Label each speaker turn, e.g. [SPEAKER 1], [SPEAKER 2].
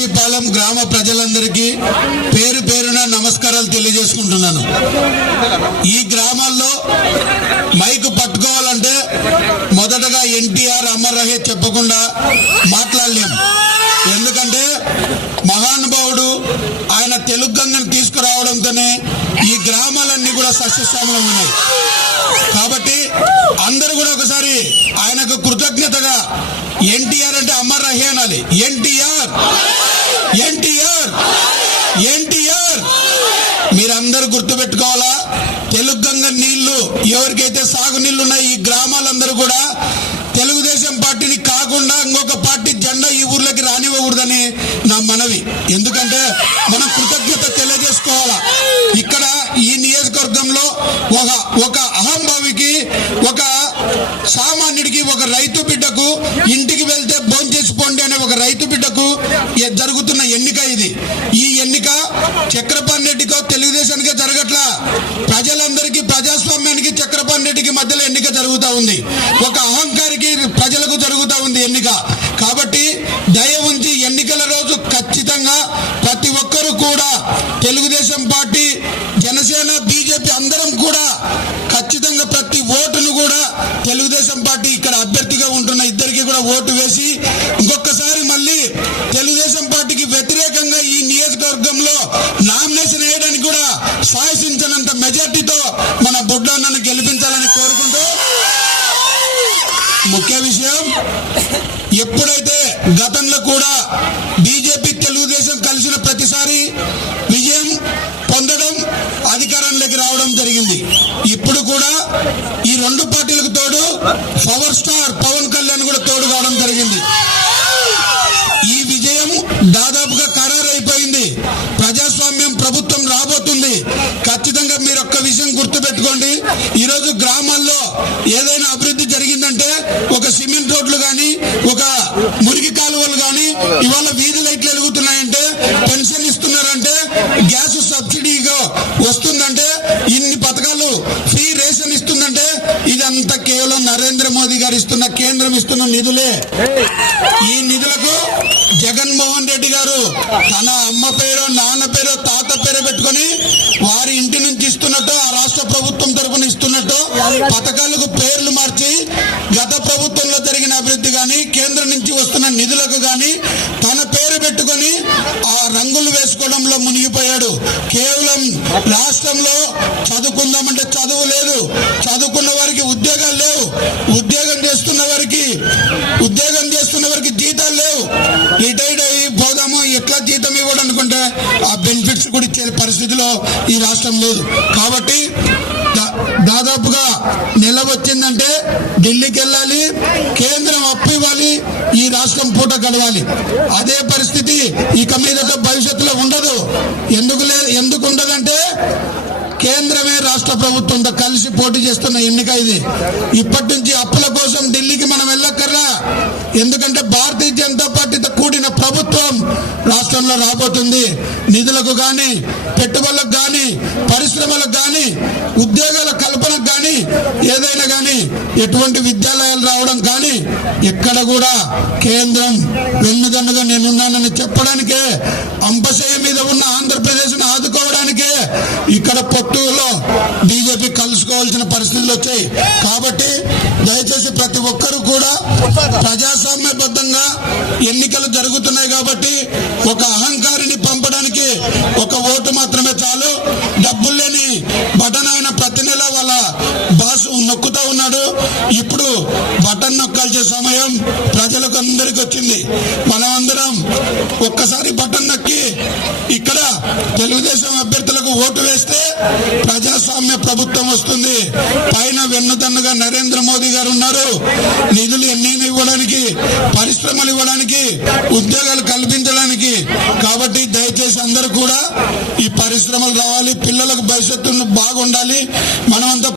[SPEAKER 1] కేసీపాలెం గ్రామ ప్రజలందరికీ పేరు పేరున నమస్కారాలు తెలియజేసుకుంటున్నాను. ఈ గ్రామాల్లో మైక్ పట్టుకోవాలంటే మొదటగా ఎన్టీఆర్ అమర్ రహే చెప్పకుండా మాట్లాడలేము ఎందుకంటే మహానుభావుడు ఆయన తెలుగు గంగను తీసుకురావడంతోనే ఈ గ్రామాలన్నీ కూడా సస్యశ్యామలం ఉన్నాయి కాబట్టి అందరూ కూడా ఒకసారి ఆయనకు కృతజ్ఞతగా ఎన్టీఆర్ అంటే అమర్ రహే అనాలి. ఎన్టీఆర్! ఎన్టీఆర్! ఎన్టీఆర్! మీరందరూ గుర్తుపెట్టుకోవాలా? తెలుగు గంగ నీళ్ళు ఎవరికైతే సాగునీళ్ళు ఉన్నాయి ఈ గ్రామాలందరూ కూడా తెలుగుదేశం పార్టీని కాకుండా ఇంకొక పార్టీ జెండా ఈ ఊర్లోకి రానివ్వకూడదని నా మనవి. ఎందుకంటే మనం కృతజ్ఞత తెలియజేసుకోవాలా. ఇక్కడ ఈ నియోజకవర్గంలో ఒక ఒక అహంభావికి ఒక సామాన్యుడికి ఒక రైతు ఒక అహంకారికి ప్రజలకు జరుగుతూ ఉంది ఎన్నిక. కాబట్టి దయ ఉంచి ఎన్నికల రోజు ఖచ్చితంగా ప్రతి ఒక్కరూ కూడా తెలుగుదేశం పార్టీ జనసేన బీజేపీ అందరం కూడా ఖచ్చితంగా ప్రతి ఓటును కూడా తెలుగుదేశం పార్టీ ఇక్కడ అభ్యర్థిగా ఉంటున్న ఇద్దరికి కూడా ఓటు వేసి ఇంకొకసారి మళ్ళీ తెలుగుదేశం పార్టీకి వ్యతిరేకంగా ఈ నియోజకవర్గంలో నామినేషన్ వేయడానికి కూడా సాహసించినంత మెజార్టీతో ముఖ్య విషయం ఎప్పుడైతే గతంలో కూడా బీజేపీ తెలుగుదేశం కలిసిన ప్రతిసారి విజయం పొందడం అధికారంలోకి రావడం జరిగింది. ఇప్పుడు కూడా ఈ రెండు పార్టీలకు తోడు పవర్ స్టార్ పవన్ కళ్యాణ్ కూడా తోడు కావడం జరిగింది. ఈ విజయం దాదాపుగా ఖరారైపోయింది. ప్రజాస్వామ్యం ప్రభుత్వం రాబోతుంది. ఖచ్చితంగా మీరు ఒక్క విషయం గుర్తుపెట్టుకోండి. ఈరోజు గ్రామ మురికి కాలువలు కానీ ఇవాళ వీధి లైట్లు వెలుగుతున్నాయంటే పెన్షన్ ఇస్తున్నారంటే గ్యాస్ సబ్సిడీగా వస్తుందంటే ఇన్ని పథకాలు ఫ్రీ రేషన్ ఇస్తుందంటే ఇదంతా కేవలం నరేంద్ర మోదీ గారు ఇస్తున్న కేంద్రం ఇస్తున్న నిధులే. ఈ నిధులకు జగన్మోహన్ రెడ్డి గారు తన అమ్మ పేరు నాన్న పేరు తాత పేరు పెట్టుకొని వారి ఇంటి నుంచి ఇస్తున్నట్టు ఆ రాష్ట్ర ప్రభుత్వం తరపున ఇస్తున్నట్టు పథకాలకు పేర్లు రంగులు వేసుకోవడంలో మునిగిపోయాడు. కేవలం రాష్ట్రంలో చదువుకుందామంటే చదువు లేదు. చదువుకున్న వారికి ఉద్యోగాలు లేవు. ఉద్యోగం చేస్తున్న వారికి ఉద్యోగం చేస్తున్న వారికి జీతాలు లేవు. రిటైర్డ్ అయ్యి పోదాము ఎట్లా జీతం ఇవ్వడం అనుకుంటే ఆ బెనిఫిట్స్ కూడా ఇచ్చే పరిస్థితిలో ఈ రాష్ట్రం లేదు. కాబట్టి దా- దాదాపుగా నెల వచ్చిందంటే ఢిల్లీకి వెళ్ళాలి కేంద్రం అప్పు ఇవ్వాలి ఈ రాష్ట్రం పూట గడవాలి. అదే పరిస్థితి ఇక మీద రాష్ట్ర ప్రభుత్వంతో కలిసి పోటీ చేస్తున్న ఎన్నిక ఇది. ఇప్పటి నుంచి అప్పుల కోసం ఢిల్లీకి మనం వెళ్ళక్కర్లా. ఎందుకంటే భారతీయ జనతా పార్టీతో కూడిన ప్రభుత్వం రాష్ట్రంలో రాబోతుంది. నిధులకు కానీ పెట్టుబడులకు కానీ పరిశ్రమలకు కానీ ఉద్యోగాల కల్పనకు కానీ ఏదైనా కానీ ఎటువంటి విద్యాలయాలు రావడం కానీ ఎక్కడ కూడా కేంద్రం వెన్నుదన్నుగా నేనున్నానని చెప్పడానికే అంపశయ మీద ఉన్న ఇక్కడ పొత్తులో బీజేపీ కలుసుకోవాల్సిన పరిస్థితులు వచ్చాయి. కాబట్టి దయచేసి ప్రతి ఒక్కరూ కూడా ప్రజాస్వామ్యబద్ధంగా ఎన్నికలు జరుగుతున్నాయి కాబట్టి ఒక అహంకారిని ప్రజలకు అందరికి వచ్చింది. మనమందరం ఒక్కసారి బటన్ నక్కి ఇక్కడ తెలుగుదేశం అభ్యర్థులకు ఓటు వేస్తే ప్రజాస్వామ్య ప్రభుత్వం వస్తుంది. పైన వెన్నుదన్నుగా నరేంద్ర మోదీ గారు ఉన్నారు. నిధులు ఎన్ని ఇవ్వడానికి పరిశ్రమలు ఇవ్వడానికి ఉద్యోగాలు కల్పించడానికి. కాబట్టి దయచేసి అందరూ కూడా ఈ పరిశ్రమలు రావాలి. పిల్లలకు భవిష్యత్తు బాగుండాలి. మనమంతా